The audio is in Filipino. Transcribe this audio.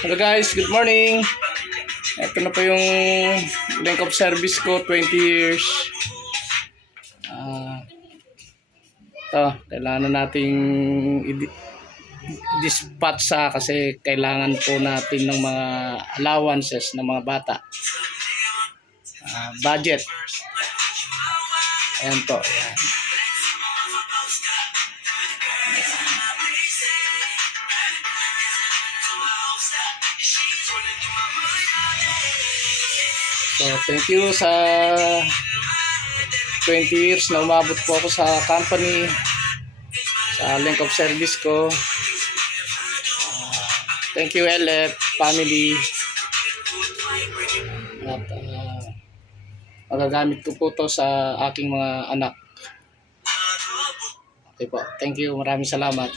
Hello guys, good morning. Ito na po yung length of service ko, 20 years. Kailangan na nating dispatch kasi kailangan po natin ng mga allowances ng mga bata. Budget. Ayan po. Ayan. So, thank you sa 20 years na umabot po ako sa company, sa length of service ko. Thank you LF family. At magagamit ko po to sa aking mga anak. Okay po. Thank you. Maraming salamat.